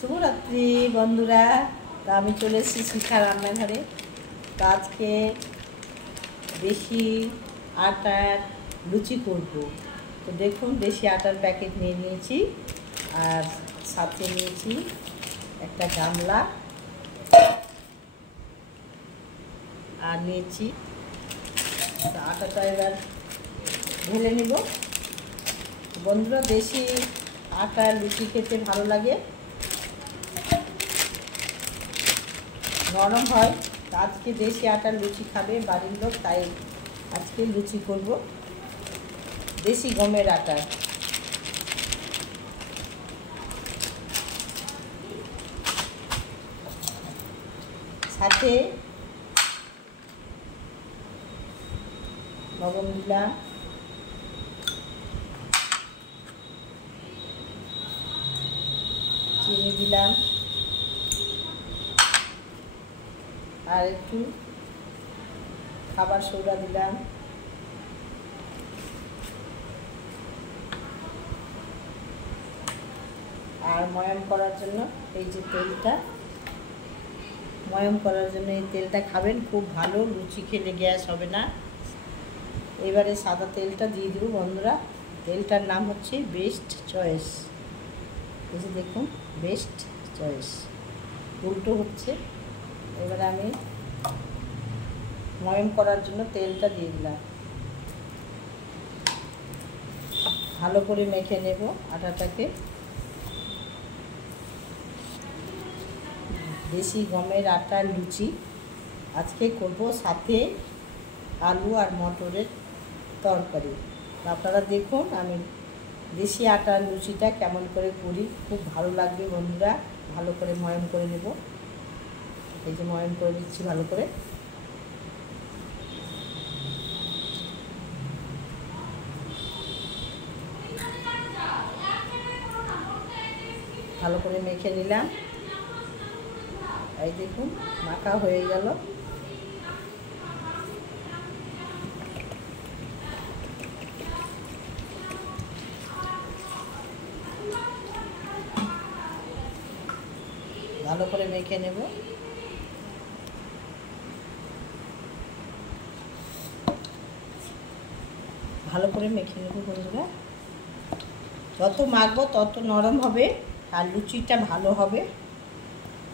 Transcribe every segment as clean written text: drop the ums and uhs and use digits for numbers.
শুভরাত্রি বন্ধুরা। তা আমি চলে এসেছি শিখা রান্নাঘরে। তো আজকে দেশি আটার লুচি করব। তো দেখুন, দেশি আটার প্যাকেট নিয়ে নিয়েছি, আর সাথে নিয়েছি একটা গামলা, আর নিয়েছি আটাটা এবার ঢেলে নিব। বন্ধুরা, দেশি আটার লুচি খেতে ভালো লাগে, নরম হয়। আজকে দেশি আটার লুচি খাবে বাড়ির লোক, তাই আজকে লুচি করব দেশি গমের আটার। সাথে লবণ দিলাম, চিনি দিলাম, আর একটু খাবার সোডা দিলাম, আর ময়াম করার জন্য এই যে তেলটা, ময়াম করার জন্য এই তেলটা খাবেন, খুব ভালো, লুচি খেলে গ্যাস হবে না। এবারে সাদা তেলটা দিয়ে দেবো বন্ধুরা। তেলটার নাম হচ্ছে বেস্ট চয়েস। এই যে দেখুন, বেস্ট চয়েস, উল্টো হচ্ছে। এবারে আমি ময়াম করার জন্য তেলটা দিয়ে দিলাম, ভালো করে মেখে নেব আটাটাকে। দেশি গমের আটার লুচি আজকে করব, সাথে আলু আর মটরের তরকারি। আপনারা দেখুন আমি দেশি আটার লুচিটা কেমন করে করি, খুব ভালো লাগবে বন্ধুরা। ভালো করে ময়াম করে নেব, এই যে ময়াম করে দিচ্ছি ভালো করে। ভালো করে মেখে নিলাম, এই দেখুন মাখা হয়ে গেল। ভালো করে মেখে নেব। ভালো করে মেখে নেব বন্ধুরা। যত মাখবো তত নরম হবে, আর লুচিটা ভালো হবে,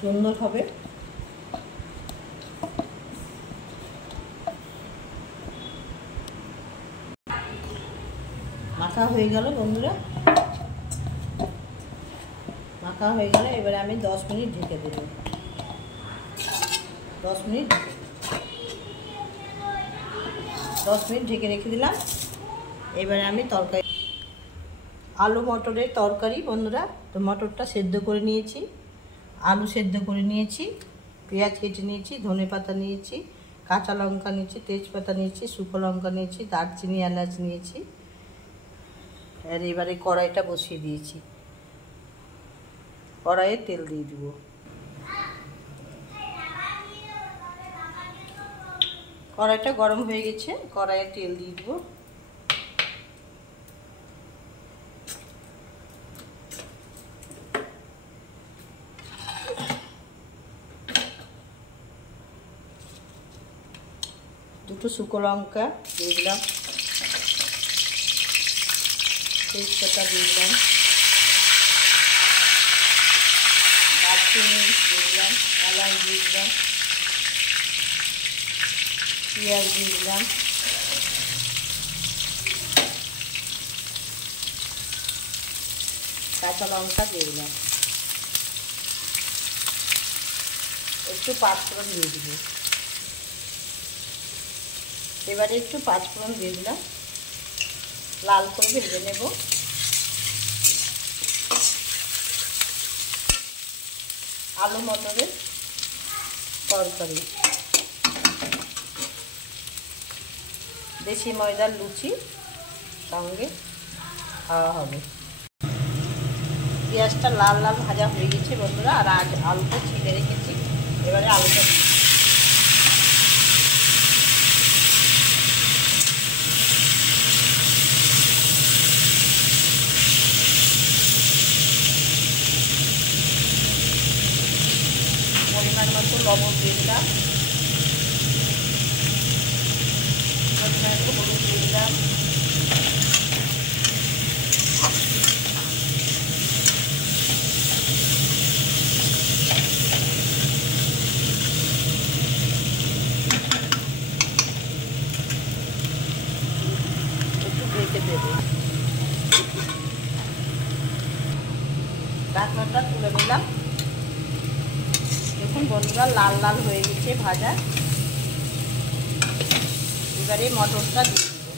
সুন্দর হবে। মাখা হয়ে গেল বন্ধুরা, মাখা হয়ে গেল। এবারে আমি 10 মিনিট ঢেকে দেব, 10 মিনিট ঢেকে রেখে দিলাম। এবারে আমি তরকারি, আলু মটরের তরকারি বন্ধুরা। তো মটরটা সেদ্ধ করে নিয়েছি, আলু সেদ্ধ করে নিয়েছি, পেঁয়াজ কেটে নিয়েছি, ধনেপাতা নিয়েছি, কাঁচা লঙ্কা নিয়েছি, তেজপাতা নিয়েছি, শুকনো লঙ্কা নিয়েছি, দারচিনি, এলাচ নিয়েছি। আর এবারে কড়াইটা বসিয়ে দিয়েছি, কড়াইয়ে তেল দিয়ে দিব। কড়াইটা গরম হয়ে গেছে, কড়াইয়ে তেল দিয়ে দিব। দুটো শুকনো লঙ্কা দিয়ে দিলাম, তেজপাতা দিয়ে দিলাম, দারচিনি দিয়ে দিলাম, এলাচ দিয়ে দিলাম, পেঁয়াজ দিয়ে দিলাম, কাঁচা লঙ্কা দিয়ে দিলাম, একটু পাঁচফোড়ন দিয়ে দিব। এবারে একটু পাঁচফোড়ন দিয়ে দিলাম, লাল করে ভেজে নেব। আলু মটরের তরকারি, দেশি ময়দার লুচি সঙ্গে খাওয়া হবে। পেঁয়াজটা লাল লাল ভাজা হয়ে গেছে বন্ধুরা, আর আজ আলুটা ছিলে রেখেছি। এবারে আলুটা পরিমাণ মতো লবণ দিয়ে দিলাম, পরিমাণ মতো হলুদ দিয়ে দিলাম, একটু ঢেকে দেবো। ঢাকনাটা তুলে নিলাম। দেখুন বন্ধুরা লাল লাল হয়ে গেছে ভাজা। এবারে মটরটা দিয়ে দেবো,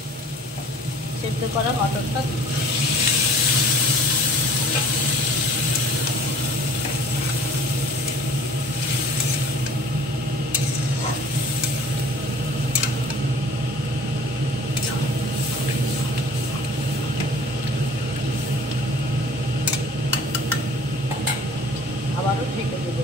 সেদ্ধ করা মটরটা দিয়ে দেবো। আবারও ঢেকে দেবো।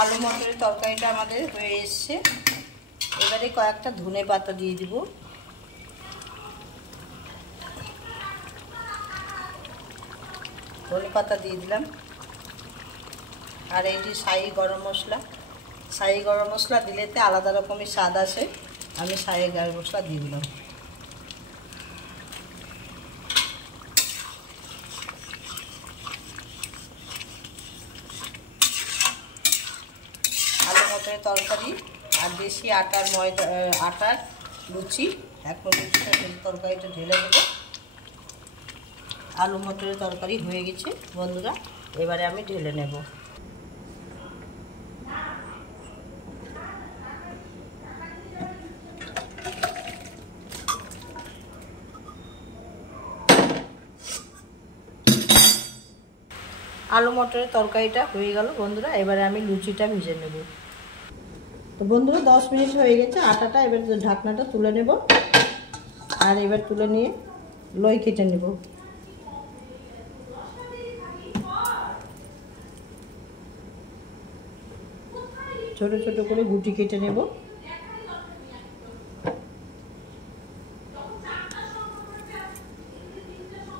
আলু মটরের তরকারিটা আমাদের হয়ে এসছে। এবারে কয়েকটা ধনে পাতা দিয়ে দিব। ধনে পাতা দিয়ে দিলাম। আর এইটি শাহি গরম মশলা। শাহি গরম মশলা দিলেতে আলাদা রকমের স্বাদ আসে। আমি শাহি গরম মশলা দিয়ে দিলাম। আলু মটরের তরকারি আর দেশি আটার লুচি। এখন লুচিটা তরকারিটা ঢেলে দেবো। আলু মটরের তরকারি হয়ে গেছে বন্ধুরা, এবারে আমি ঢেলে নেব। আলু মটরের তরকারিটা হয়ে গেল বন্ধুরা, এবারে আমি লুচিটা ভেজে নেব। তো বন্ধুরা 10 মিনিট হয়ে গেছে। আটাটা এবার ঢাকনাটা তুলে নেব। আর এবার তুলে নিয়ে লই কেটে নেব। ছোট ছোট করে গুটি কেটে নেব।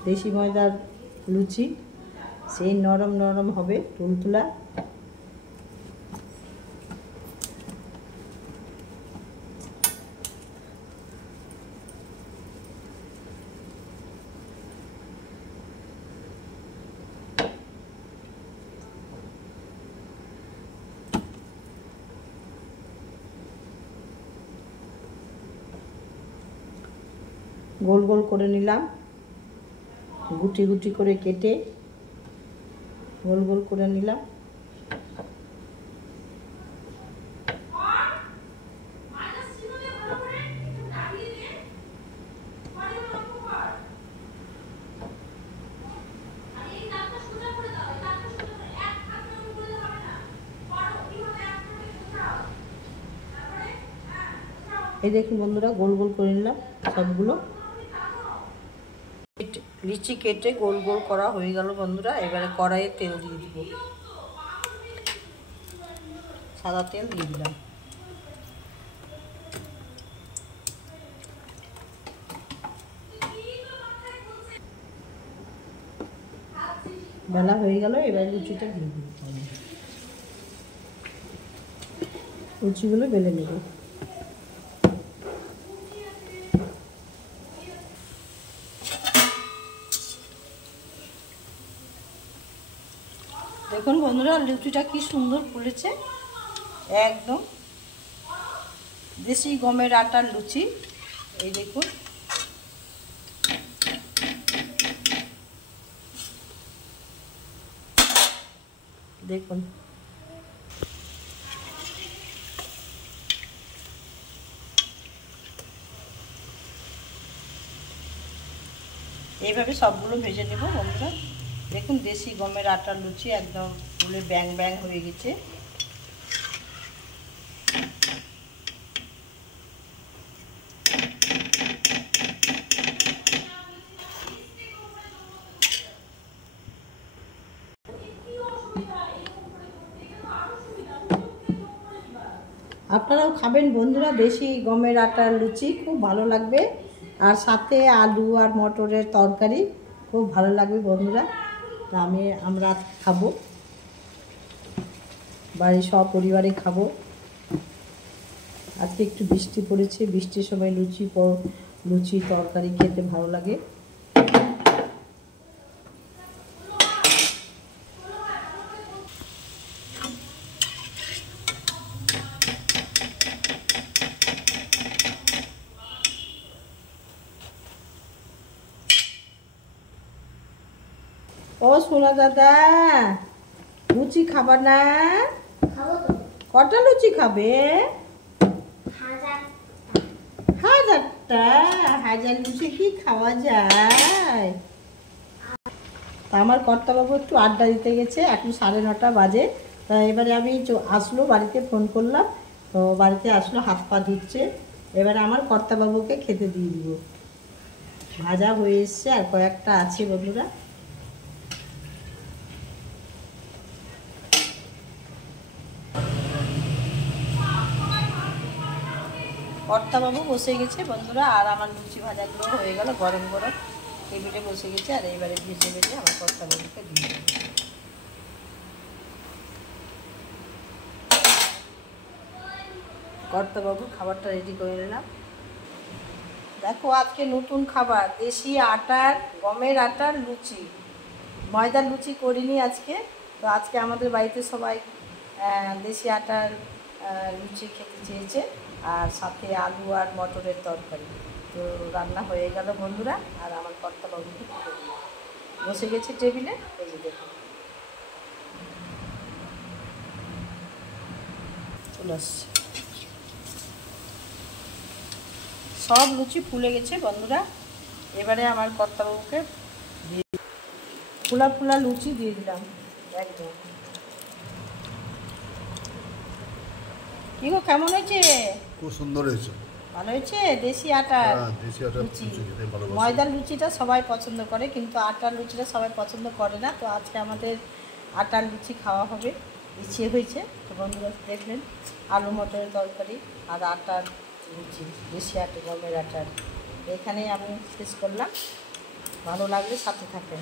দেশি ময়দার লুচি, সেই নরম নরম হবে, তুলতুলা। গোল গোল করে নিলাম, গুটি গুটি করে কেটে গোল গোল করে নিলাম। এই দেখুন বন্ধুরা গোল গোল করে নিলাম সবগুলো। লিচি কেটে গোল গোল করা হয়ে গেল বন্ধুরা। এবারে কড়াইয়ে তেল দিয়ে দিব, সাদা তেল দিয়ে দিলাম। বেলা হয়ে গেল, এবারে লুচিটা দিয়ে দিব। লুচিগুলো বেলে নেব। দেখুন বন্ধুরা লুচিটা কি সুন্দর ফুলেছে, একদম দেশি গমের আটার লুচি। এই দেখুন দেখুন এইভাবে সবগুলো ভেজে নেব বন্ধুরা। দেখুন দেশি গমের আটার লুচি একদম ফুলে ব্যাং ব্যাং হয়ে গেছে। আপনারাও খাবেন বন্ধুরা, দেশি গমের আটার লুচি খুব ভালো লাগবে, আর সাথে আলু আর মটরের তরকারি খুব ভালো লাগবে বন্ধুরা। তা আমরা খাবো, বাড়ির সব পরিবারে খাবো। আজকে একটু বৃষ্টি পড়েছে, বৃষ্টির সময় লুচি তরকারি খেতে ভালো লাগে। ও সোনা দাদা, লুচি খাবা না? কটা লুচি খাবে? 1000টা? 1000 লুচি কি খাওয়া যায়? আমার কর্তাবাবু একটু আড্ডা দিতে গেছে, এখন 9:30 বাজে। তা এবারে আমি আসলো, বাড়িতে ফোন করলাম, তো বাড়িতে আসলো, হাত পা ধুচ্ছে। এবারে আমার কর্তাবাবুকে খেতে দিয়ে দিব। ভাজা হয়ে এসছে, আর কয়েকটা আছে বন্ধুরা। কর্তাবাবু বসে গেছে বন্ধুরা, আর আমার লুচি ভাজাগুলো হয়ে গেল, গরম গরম টেবিলে বসে গেছে। আর এইবারে ভেজে ভেজে আমার কর্তাবাবুকে দিয়ে দেবো। কর্তাবাবু খাবারটা রেডি করে নিলাম। দেখো আজকে নতুন খাবার, দেশি আটার গমের আটার লুচি, ময়দার লুচি করিনি আজকে। তো আজকে আমাদের বাড়িতে সবাই দেশি আটার লুচি খেতে চেয়েছে, আর সাথে আলু আর মটরের তরকারি। তো রান্না হয়ে গেল বন্ধুরা, আর আমার কর্তাবাবুকে খেতে দিল, বসে গেছে টেবিলে। এই যে দেখুন, চলে আসছে। সব লুচি ফুলে গেছে বন্ধুরা। এবারে আমার কর্তাবাবুকে ফুলা ফুলা লুচি দিয়ে দিলাম একদম। কি গো, কেমন হয়েছে? খুব সুন্দর হয়েছে, ভালো হয়েছে। দেশি আটার লুচি, ময়দার লুচিটা সবাই পছন্দ করে, কিন্তু আটার লুচিটা সবাই পছন্দ করে না। তো আজকে আমাদের আটার লুচি খাওয়া হবে, ইচ্ছে হয়েছে। তো বন্ধুরা দেখবেন, আলু মটরের তরকারি আর আটার লুচি, দেশি আটা গমের আটার। এখানেই আমি শেষ করলাম। ভালো লাগলে সাথে থাকেন।